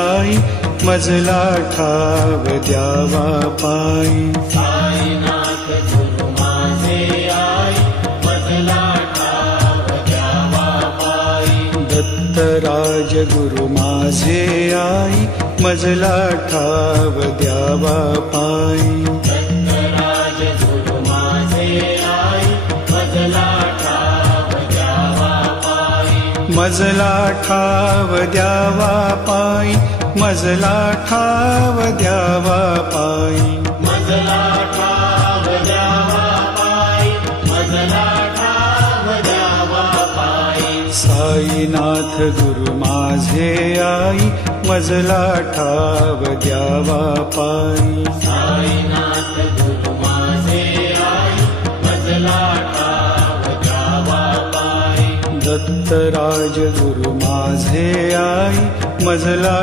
आई मजला ठाव द्यावा पायी। साईनाथ गुरु माझे आई मजला ठाव द्यावा पायी। दत्तराज गुरु माझे आई मजला ठाव द्यावा पायी। दत्तराज गुरु माझे आई मजला ठाव द्यावा पायी। मजला ठाव द्यावा पायी। मजला ठाव द्यावा पायी। मजला ठाव द्यावा पायी। मजला ठाव द्यावा पायी। साईनाथ गुरु माझे आई मजला ठाव द्यावा पायी। साईनाथ गुरु माझे आई मजला ठाव द्यावा पायी। दत्तराज गुरु माझे आई मजला